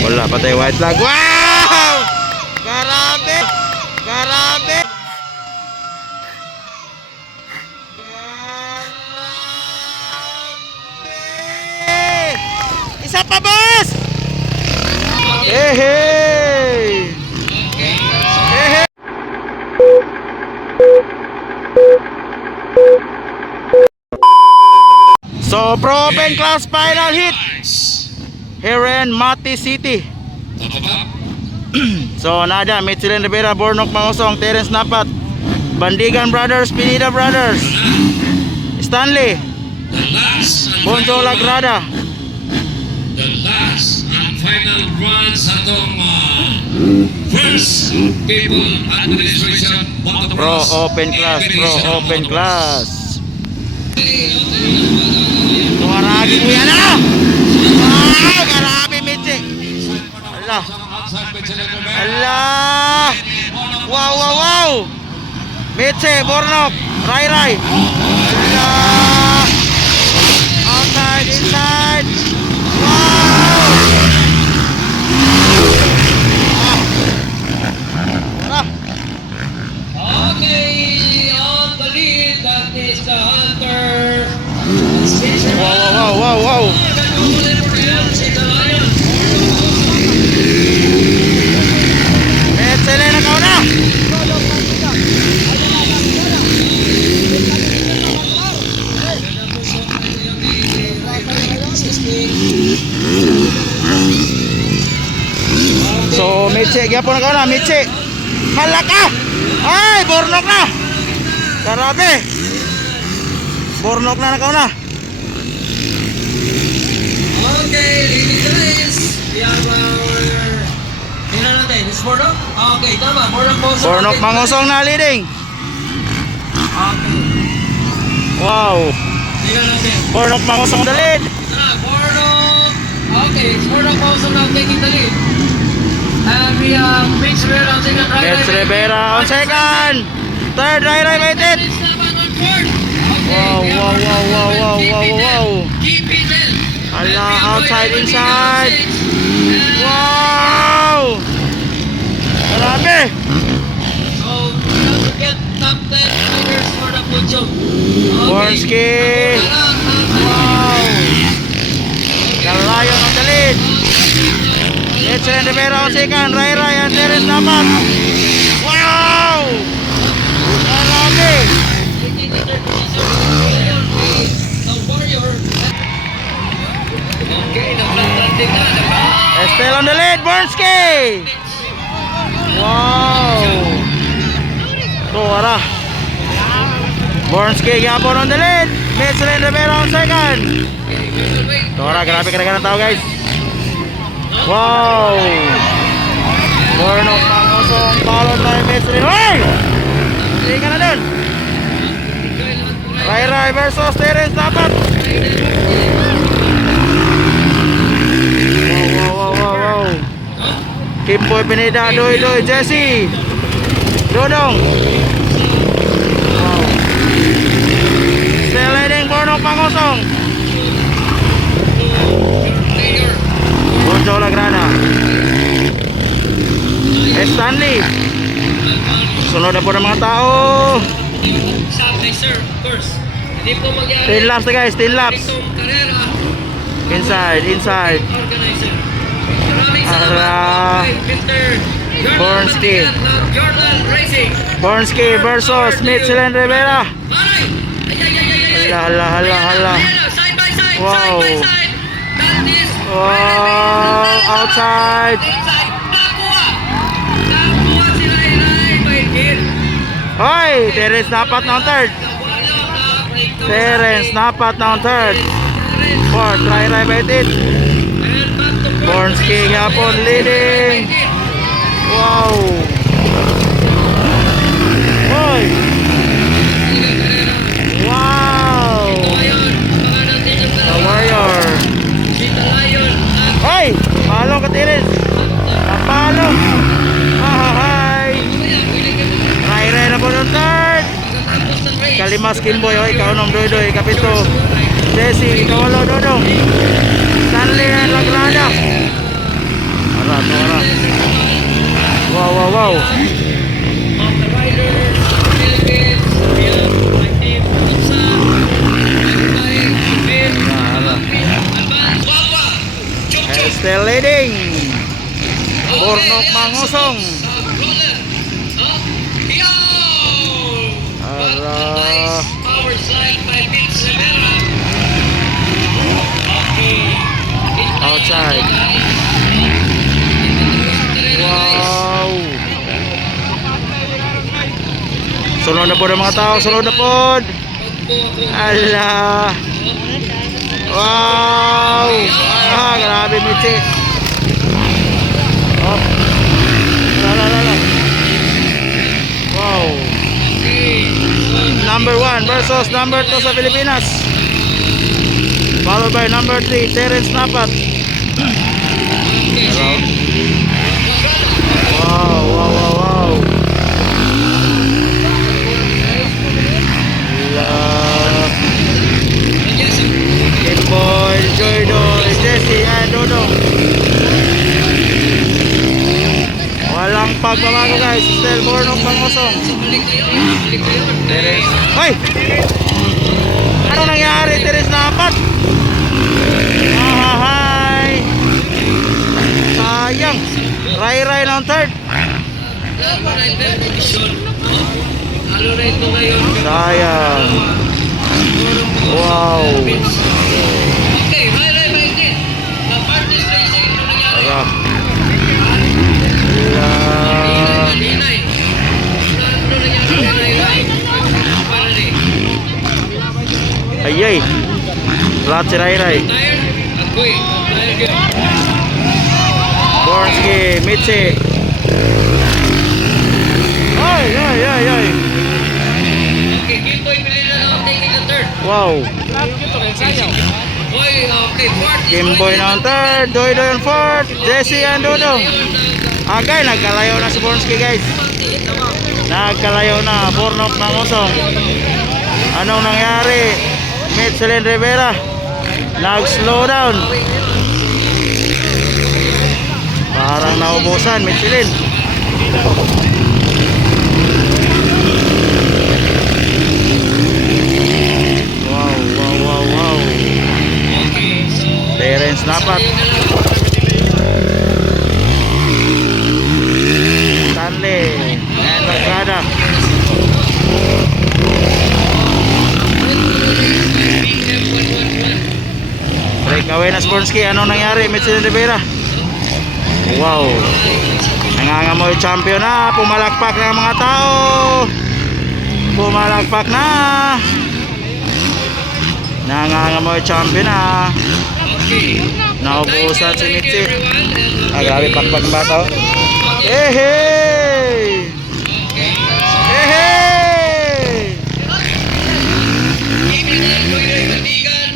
Wala, patay white flag. Wow! Grabe! Grabe! Isa pa, boss! Hey, hey! Hey, hey! So, Pro Open Class Final Hit here in Mati City. So, nada, Mitchell Rivera, Bornok Mangosong, Terence Napat, Bandigan Brothers, Pinida Brothers, Stanley, Bonzo Lagrada. The last and final run sa itong first People Administration Pro Open Class, Pro Open Class. Tuwaragi mo yan ah! Wow! Grabe, Mitzi! Allah! Allah! Wow, wow, wow! Mitzi, Bornok, Rai Rai! Allah! Outside, inside! Wow! Ah! Okay, on the lead, that is the Hunter. Wow, wow, wow, wow! Mitzi, na ka na! So, Mitzi, gyapon na ka na, Mitzi. Malaka! Ay, Bornok na! Grabe! Bornok na ka na. Okay, ladies and gents, we have our... Tingnan natin, is Bornok? Okay, tama, Bornok Mangosong. Bornok Mangosong na leading. Okay, Wow! tingnan natin. Bornok Mangosong the lead. Bornok. Okay, it's Bornok Mangosong now taking the lead. And we have Mitch Rivera on second. Mitch Rivera on second. Third, Rai Rai Maitit. Wow, wow, wow, wow, wow, wow, wow. Allah, outside, inside. Wow! Grabe! So, we have to get top 10 riders for the podium. Bornski. Wow! The Lion on the lead. Mitch Rivera on second. Rai Rai and Terence Napat. Wow! Grabe! Okay, naglanding na. Estel on the lead, Bornski! Wow! Tuwara! Bornski, Gabon on the lead! Mitch Rivera on second! Tuwara, grabe ka ng tao guys! Wow! Bornok Mangosong, followed by Mitch Rivera! Hey! Hindi ka na dun! Rai Rai versus Terence Napat! Wow. Kimboy Pineda, Doy, Jesse, Dodong. Wow. Still leading Bornok Mangosong. Bonjo Lagrana. Stanley. Sunod na po ng mga tao. Sabi, sir, of course. Hindi po magyari. 10 laps na guys, 10 laps. Itong karera. Inside. Organizer. Maraming salamat Ara. po kay Mr. Bornski. Jordan Racing. Bornski versus Mitch Rivera. Aray! Ay. Hala. Side by side, Wow. side by side. That is Wow, outside. Nakuha si Rai Rai by Gil. Hoy, Terence Napat na on third. Terence Napat na on third. Fourth, Rai Rai Maitit. Bornski Gapon leading. Wow. Hoy. Wow. The Warrior. Hoy, palo ka Terence. Napalo. Hi. Rai Rai na po ng third. Kalimas Kimboy, hoy, kaunom Doy, kapito. Jesse, kawalo Dodong. Still leading. Bornok Mangosong. Ala. Power slide by Vince Rivera. Okay. Outside. Wow. Sunod na po ng mga tao. Sunod na po. Ala. Wow. Ah, grabe Mitzi. Oh. La. Wow. Number 1 versus number 2 sa Pilipinas. Followed by number 3, Terence Napat. Hello. Wow. Kimboy, Joydoy, Jesse, and Dodong. Walang pagbabago guys. Still Bornok Mangosong. Terence. Hoy! Ano nangyari? Terence Napat? Hi! Sayang. Ray ng third. Sayang. Wow. Okay, Ray ba hindi? Partners racing ito nangyari. Tara. Ayay. Flat si Ray. Bornski, Mitzi. Ay. Okay, Kimboy Pilina now taking the third. Wow. Okay, fourth. Kimboy na ang third. Doydoy ang fourth. Jesse and Dodong. Agay, nagkalayo na si Bornski guys. Nagkalayo na. Bornok Mangosong. Anong nangyari? Mitzelin Rivera nag-slow down. Parang naubusan Mitzelin. Wow. Terence Napat. Stanley and Lagrada. Breakaway na Spornsky. Anong nangyari? Mitchell Rivera. Wow. Nangangamoy champion na. Pumalakpak na ang mga tao. Pumalakpak na. Nangangamoy champion na. Naubusan si Mitchell. Grabe pakpak ng bata. Hey!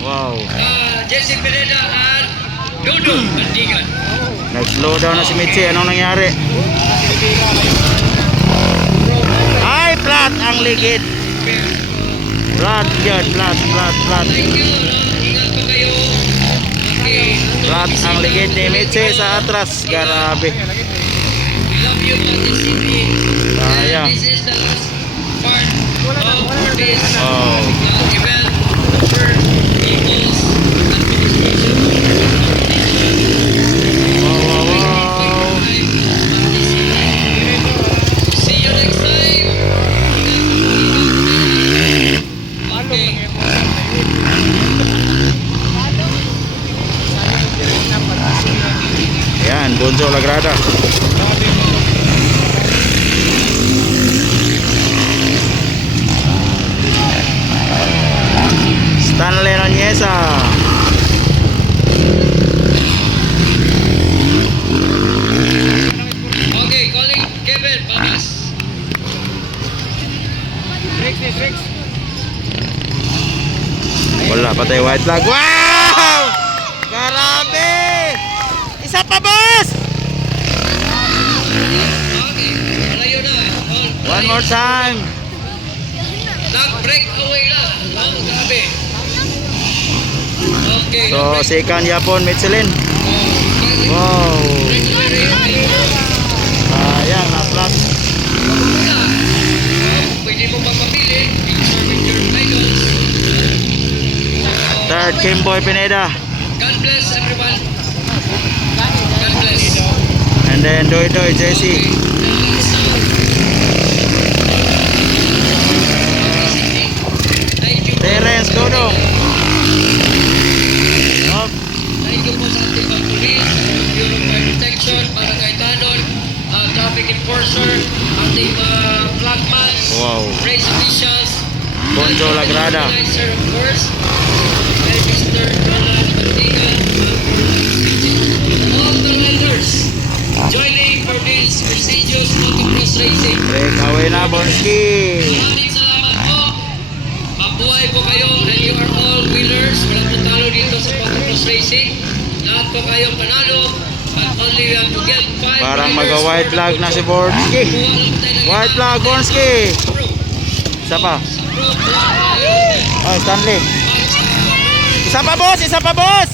Wow. Jesse Pineda at Dodong Bandigan. Nag-slow down na si Mitzi. Anong nangyari? Ay, flat ang ligid. Flat yun. Flat. Ingat pa kayo. Okay. Flat ang ligid ni Mitzi sa atras. Grabe. We love you, Martin City. Sayang. This is the last part of this event for Eagles administration. Wow. See you next time. Okay. Yan, Bonzo Lagrada. Stanley Nonyesa. Okay, calling Kevin Papas. Wala, patay white flag. Wow! Grabe! Isa pa, boss! Okay, malayo na. One more time. Nag-break away na. Grabe. Okay. So, second Yapon, Michelin. Wow. Ayan, na-flat. Pwede mo papapili. Picture with your idols. Third, Kimboy Pineda. God bless everyone. God bless. And then Doy Doy, Jesse. Thank you. Terence, Dodong. Oh, Thank you po sa ating mga police, Bureau of Fire Protection, Barangay Tanon, traffic enforcer, ating flagman, wow. race officials, Bonjo Lagrada. organizer, of course, and Mr. Ronald Bandigan, all the riders joining for this prestigious motocross racing. Breakaway na, Bornski. Maraming salamat po. Mabuhay po kayo and you are all winners. Walang tutalo dito sa motocross racing. Lahat po kayo panalo. But only we have to get 5 Parang riders mag-white for the flag na si podium. Bornski. Kuha lang tayo ng White iba. flag, Bornski. Isa pa. Sa pro, kuha tayo. Oh, Stanley. At sa power. Isa pa, boss. Isa pa, boss.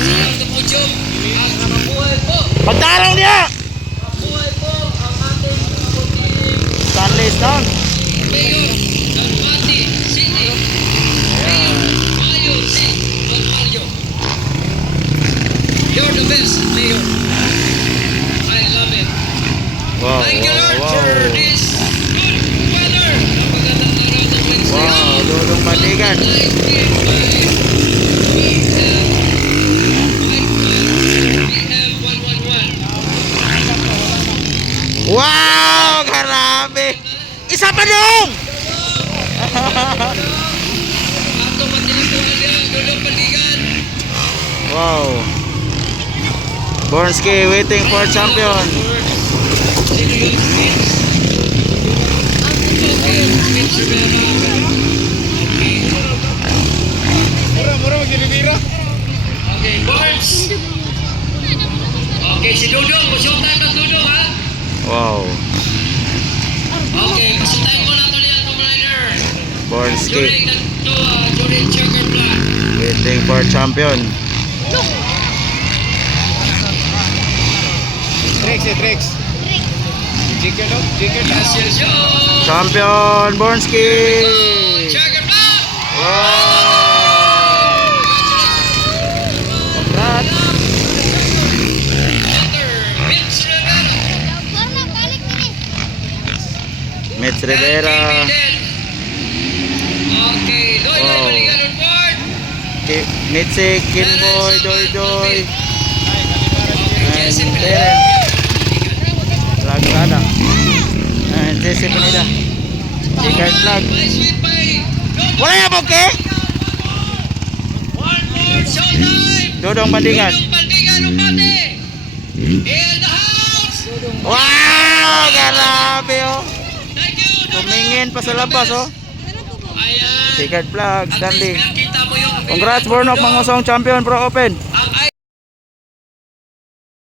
Sa podium. At mabuhay po. Pagdalaw niya. Mabuhay po ang ating kaputing Stanley is down. Mayor Galvati City. Mayor Mayo C. Galvario. You're the best, Mayor. I love it. Wow, Thank you, Lord, wow, for wow. this good weather. Napagandang araw ng Wednesday. Wow, Dodong Bandigan. Wow, grabe. Isa pa dong. Wow. Bornski waiting for champion. Okay, Barnes. Okay, si Dudong. Masyong-time ng Dudong, ha? Wow. Okay, masyong-time mo na ito niya, Tomb Raider. Bornski During checker flag. waiting for champion. Trex. Chicken, no? Chicken. Yes, yes, yo. Champion Bornski. Checker flag. Wow. Congrats. Enter Mitch Rivera. Mitch Rivera. Okay, Doy Wow. Baligan on board. Mitzi, Kinboy, Doy Doy. Okay, Jesse And Pineda. Terence. Lagrada. And Jesse Pineda. Chicken flag. Nice win by Dodong. Wala yan, Boke? One more showtime. Dodong Bandigan. Dodong Bandigan Upate. In the house. Wow, grabe oh. Thank you, Dodong. Tumingin pa sa labas oh. Ayan. Chicken flag, At least Stanley. pinakita mo yung Congrats, Bornok Mangosong champion pro open.